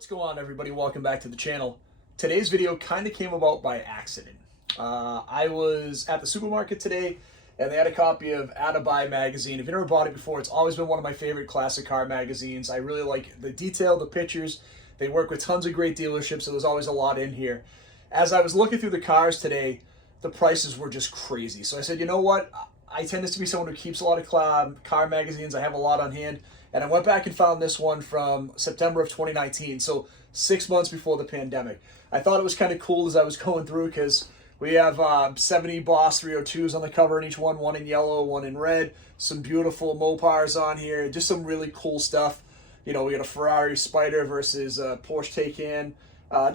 What's going on, everybody? Welcome back to the channel. Today's video kind of came about by accident. I was at the supermarket today and they had a copy of Auta Buy magazine. If you've never bought it before, it's always been one of my favorite classic car magazines. I really like the detail, the pictures. They work with tons of great dealerships, so there's always a lot in here. As I was looking through the cars today, the prices were just crazy. So I said, you know what? I tend to be someone who keeps a lot of car magazines. I have a lot on hand. And I went back and found this one from September of 2019, so 6 months before the pandemic. I thought it was kind of cool as I was going through because we have 70 Boss 302s on the cover in each one in yellow, one in red, some beautiful Mopars on here, just some really cool stuff. You know, we got a Ferrari Spider versus a Porsche Taycan,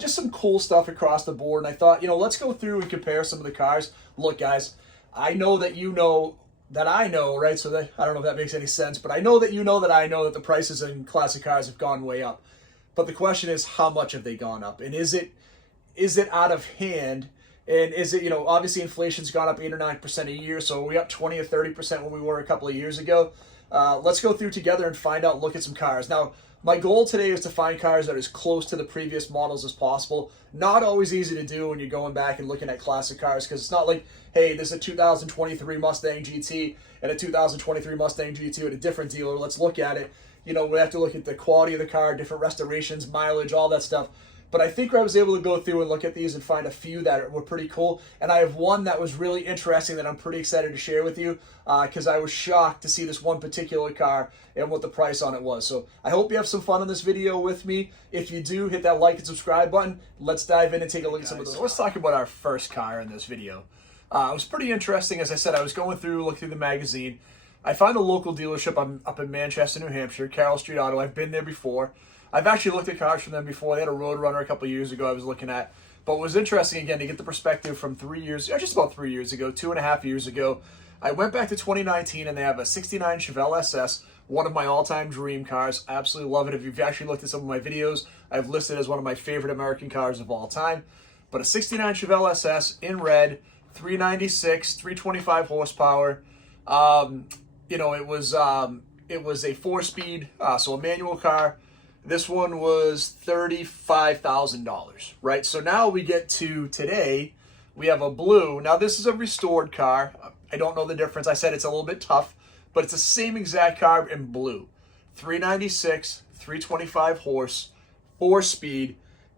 just some cool stuff across the board. And I thought, you know, let's go through and compare some of the cars. Look, guys, I know that you know that I know, right? So that, I don't know if that makes any sense, but I know that you know that I know that the prices in classic cars have gone way up. But the question is, how much have they gone up? And is it out of hand? And is it, you know, obviously inflation's gone up 8 or 9% a year, so are we up 20 or 30% when we were a couple of years ago? Let's go through together and find out, look at some cars. Now, my goal today is to find cars that are as close to the previous models as possible. Not always easy to do when you're going back and looking at classic cars, because it's not like, hey, there's a 2023 Mustang GT and a 2023 Mustang GT at a different dealer. Let's look at it. You know, we have to look at the quality of the car, different restorations, mileage, all that stuff. But I think I was able to go through and look at these and find a few that were pretty cool. And I have one that was really interesting that I'm pretty excited to share with you because I was shocked to see this one particular car and what the price on it was. So I hope you have some fun in this video with me. If you do, hit that like and subscribe button. Let's dive in and take a look at some of those. Let's talk about our first car in this video. It was pretty interesting. As I said, I was going through, looking through the magazine. I found a local dealership up in Manchester, New Hampshire, Carroll Street Auto. I've been there before. I've actually looked at cars from them before. They had a Roadrunner a couple of years ago I was looking at. But what was interesting, again, to get the perspective from 3 years, just about 3 years ago, 2.5 years ago, I went back to 2019 and they have a 69 Chevelle SS, one of my all-time dream cars. I absolutely love it. If you've actually looked at some of my videos, I've listed it as one of my favorite American cars of all time. But a 69 Chevelle SS in red, 396, 325 horsepower. You know, it was a 4-speed, so a manual car. This one was $35,000, right? So now we get to today, we have a blue. Now this is a restored car. I don't know the difference. I said it's a little bit tough, but it's the same exact car in blue. 396, 325 horse, 4-speed,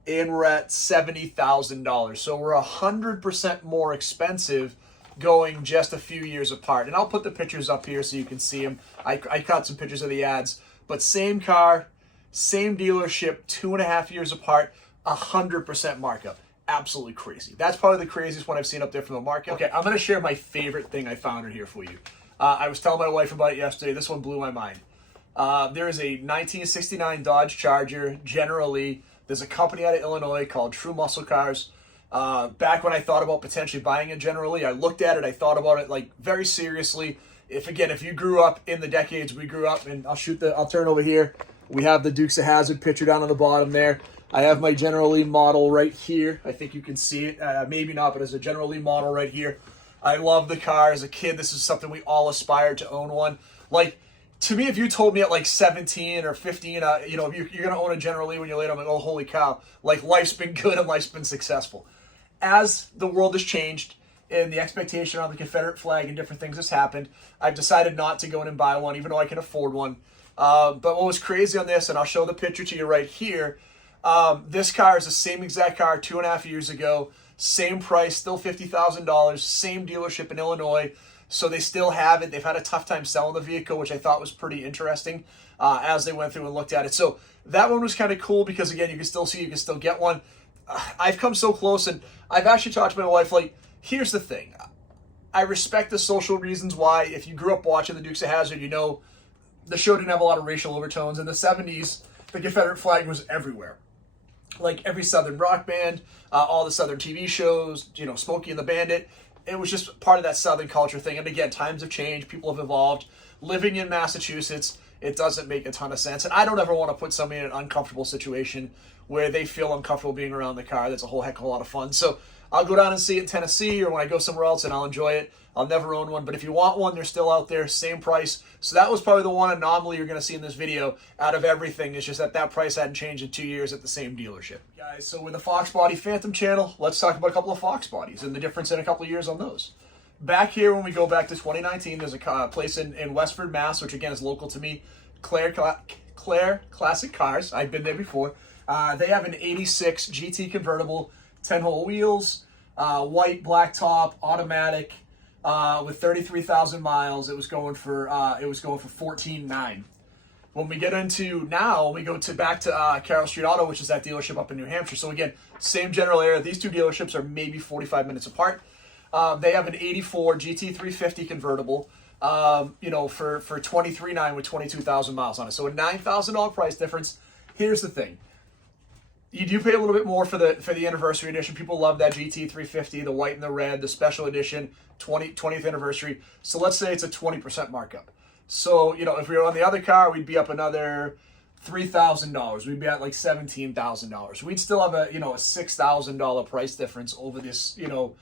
and we're at $70,000. So we're 100% more expensive going just a few years apart. And I'll put the pictures up here so you can see them. I caught some pictures of the ads, but same car, same dealership, 2.5 years apart, 100% markup. Absolutely crazy. That's probably the craziest one I've seen up there from the market. Okay, I'm going to share my favorite thing I found in here for you. I was telling my wife about it yesterday. This one blew my mind. There is a 1969 Dodge Charger, generally. There's a company out of Illinois called True Muscle Cars. Back when I thought about potentially buying it generally, I looked at it, I thought about it like very seriously. If you grew up in the decades we grew up, and I'll turn over here. We have the Dukes of Hazzard picture down on the bottom there. I have my General Lee model right here. I think you can see it. Maybe not, but there's a General Lee model right here. I love the car. As a kid, this is something we all aspired to own one. Like, to me, if you told me at like 17 or 15, you know, you're going to own a General Lee when you're later, I'm like, oh, holy cow. Like, life's been good and life's been successful. As the world has changed and the expectation on the Confederate flag and different things has happened, I've decided not to go in and buy one, even though I can afford one. But what was crazy on this, and I'll show the picture to you right here, this car is the same exact car 2.5 years ago, same price, still $50,000, same dealership in Illinois, so they still have it. They've had a tough time selling the vehicle, which I thought was pretty interesting as they went through and looked at it. So that one was kind of cool because, again, you can still see, you can still get one. I've come so close, and I've actually talked to my wife, like, here's the thing. I respect the social reasons why. If you grew up watching the Dukes of Hazzard, you know the show didn't have a lot of racial overtones. In the 70s, the Confederate flag was everywhere. Like every Southern rock band, all the Southern TV shows, you know, Smokey and the Bandit. It was just part of that Southern culture thing. And again, times have changed. People have evolved. Living in Massachusetts, it doesn't make a ton of sense. And I don't ever want to put somebody in an uncomfortable situation where they feel uncomfortable being around the car. That's a whole heck of a lot of fun. So I'll go down and see it in Tennessee, or when I go somewhere else, and I'll enjoy it. I'll never own one, but if you want one, they're still out there, same price. So that was probably the one anomaly you're going to see in this video out of everything. It's just that that price hadn't changed in 2 years at the same dealership. Guys, so with the Foxbody Phantom channel, let's talk about a couple of Foxbodies and the difference in a couple of years on those. Back here, when we go back to 2019, there's a place in Westford, Mass, which again is local to me, Claire Classic Cars. I've been there before. They have an 86 GT convertible, 10-hole wheels, white, black top, automatic, with 33,000 miles. It was going for $14,900. When we get into now, we go back to Carroll Street Auto, which is that dealership up in New Hampshire. So again, same general area. These two dealerships are maybe 45 minutes apart. They have an 84 GT350 convertible, you know, for $23,900 with 22,000 miles on it. So a $9,000 price difference. Here's the thing. You do pay a little bit more for the anniversary edition. People love that GT350, the white and the red, the special edition, 20th anniversary. So let's say it's a 20% markup. So, you know, if we were on the other car, we'd be up another $3,000. We'd be at like $17,000. We'd still have a, you know, a $6,000 price difference over this, you know,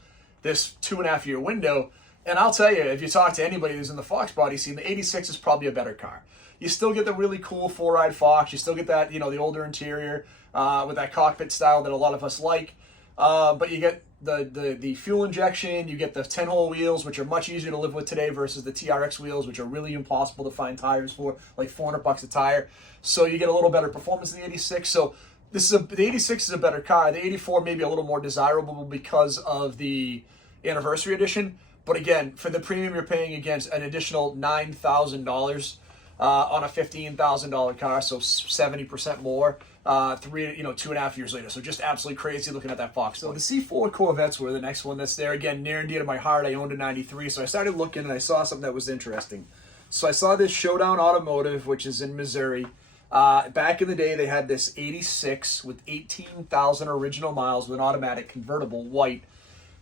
this 2.5 year window. And I'll tell you, if you talk to anybody who's in the Foxbody scene, the 86 is probably a better car. You still get the really cool four-eyed Fox. You still get that, you know, the older interior with that cockpit style that a lot of us like. But you get the fuel injection. You get the 10-hole wheels, which are much easier to live with today versus the TRX wheels, which are really impossible to find tires for, like $400 a tire. So you get a little better performance in the 86. So the 86 is a better car. The 84 may be a little more desirable because of the anniversary edition. But again, for the premium you're paying against an additional $9,000 on a $15,000 car, so 70% more. 2.5 years later. So just absolutely crazy looking at that Fox. So the C4 Corvettes were the next one that's there. Again, near and dear to my heart. I owned a 93, so I started looking and I saw something that was interesting. So I saw this Showdown Automotive, which is in Missouri. Back in the day, they had this 86 with 18,000 original miles with an automatic convertible white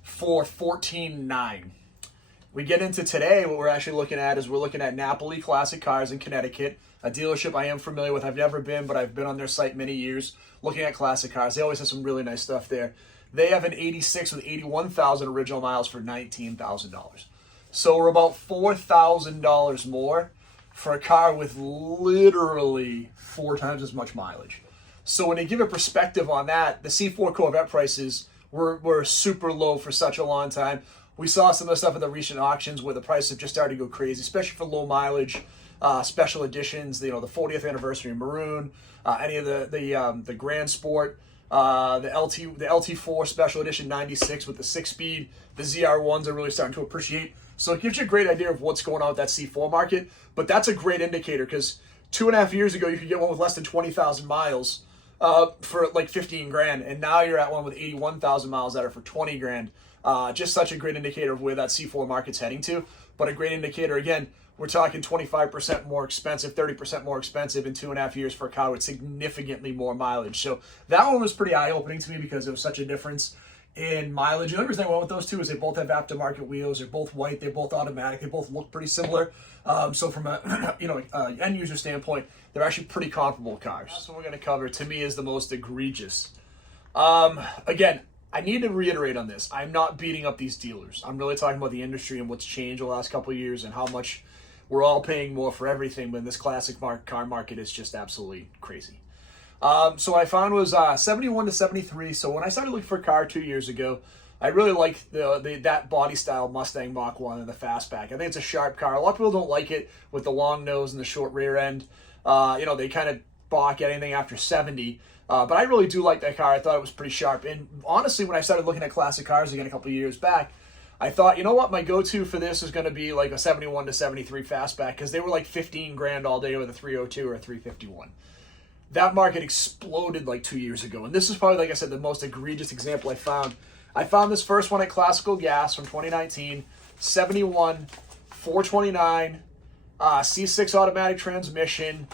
for $14,900. We get into today, what we're actually looking at is we're looking at Napoli Classic Cars in Connecticut, a dealership I am familiar with. I've never been, but I've been on their site many years looking at classic cars. They always have some really nice stuff there. They have an 86 with 81,000 original miles for $19,000. So we're about $4,000 more for a car with literally 4 times as much mileage. So when you give a perspective on that, the C4 Corvette prices were super low for such a long time. We saw some of the stuff at the recent auctions where the prices have just started to go crazy, especially for low mileage. Special editions, you know, the 40th anniversary maroon, any of the Grand Sport, the LT4 special edition 96 with the 6-speed, the ZR1s are really starting to appreciate. So it gives you a great idea of what's going on with that C4 market. But that's a great indicator because 2.5 years ago you could get one with less than 20,000 miles for like 15 grand, and now you're at one with 81,000 miles that are for 20 grand. Just such a great indicator of where that C4 market's heading to. But a great indicator again. We're talking 25% more expensive, 30% more expensive in 2.5 years for a car with significantly more mileage. So that one was pretty eye-opening to me because it was such a difference in mileage. The other reason I went with those two is they both have aftermarket wheels. They're both white. They're both automatic. They both look pretty similar. So from a end user standpoint, they're actually pretty comparable cars. That's what we're going to cover. To me, is the most egregious. Again, I need to reiterate on this. I'm not beating up these dealers. I'm really talking about the industry and what's changed the last couple of years and how much we're all paying more for everything, but this classic car market is just absolutely crazy. So I found was 71 to 73. So when I started looking for a car 2 years ago, I really liked that body style Mustang Mach 1 and the Fastback. I think it's a sharp car. A lot of people don't like it with the long nose and the short rear end. They kind of balk at anything after 70. But I really do like that car. I thought it was pretty sharp. And honestly, when I started looking at classic cars again a couple of years back, I thought, you know what, my go-to for this is going to be like a 71 to 73 Fastback because they were like 15 grand all day with a 302 or a 351. That market exploded like 2 years ago. And this is probably, like I said, the most egregious example I found. I found this first one at Classical Gas from 2019, 71, 429, C6 automatic transmission,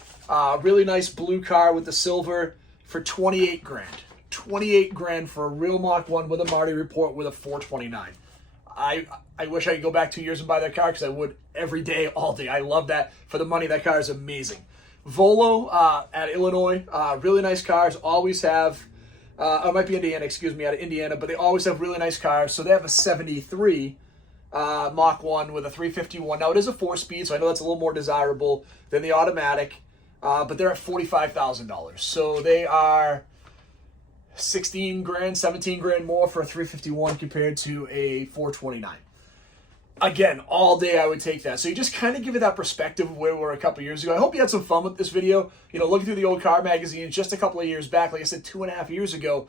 really nice blue car with the silver for 28 grand. 28 grand for a real Mach 1 with a Marty report with a 429. I wish I could go back 2 years and buy that car because I would every day, all day. I love that. For the money, that car is amazing. Volo at Illinois, really nice cars, always have, it might be Indiana, excuse me, out of Indiana, but they always have really nice cars. So they have a 73 Mach 1 with a 351. Now it is a 4-speed, so I know that's a little more desirable than the automatic, but they're at $45,000. So they are 16 grand, 17 grand more for a 351 compared to a 429. Again, all day I would take that. So you just kind of give it that perspective of where we were a couple years ago. I hope you had some fun with this video. You know, looking through the old car magazines just a couple of years back, like I said, 2.5 years ago,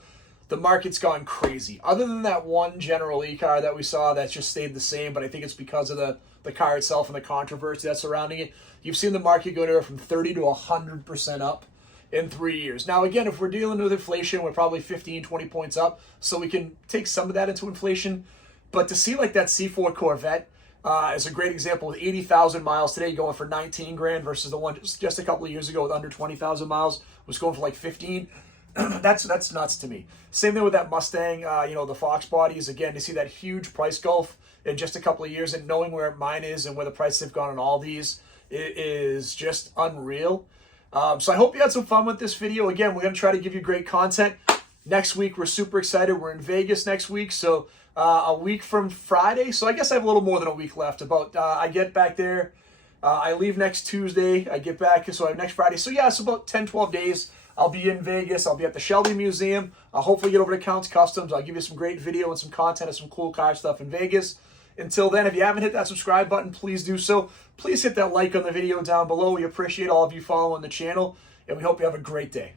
the market's gone crazy. Other than that one General E car that we saw that's just stayed the same, but I think it's because of the car itself and the controversy that's surrounding it. You've seen the market go anywhere from 30 to 100% up in 3 years. Now, again, if we're dealing with inflation, we're probably 15, 20 points up, so we can take some of that into inflation. But to see like that C4 Corvette is a great example with 80,000 miles today going for 19 grand versus the one just a couple of years ago with under 20,000 miles was going for like 15. That's nuts to me. Same thing with that Mustang, you know, the Foxbodies. Again, to see that huge price gulf in just a couple of years and knowing where mine is and where the prices have gone on all these, it is just unreal. So I hope you had some fun with this video. Again, we're going to try to give you great content. Next week, we're super excited. We're in Vegas next week, so a week from Friday. So I guess I have a little more than a week left. I get back there. I leave next Tuesday. I get back, so I have next Friday. So yeah, it's about 10, 12 days. I'll be in Vegas. I'll be at the Shelby Museum. I'll hopefully get over to Counts Customs. I'll give you some great video and some content of some cool car stuff in Vegas. Until then, if you haven't hit that subscribe button, please do so. Please hit that like on the video down below. We appreciate all of you following the channel, and we hope you have a great day.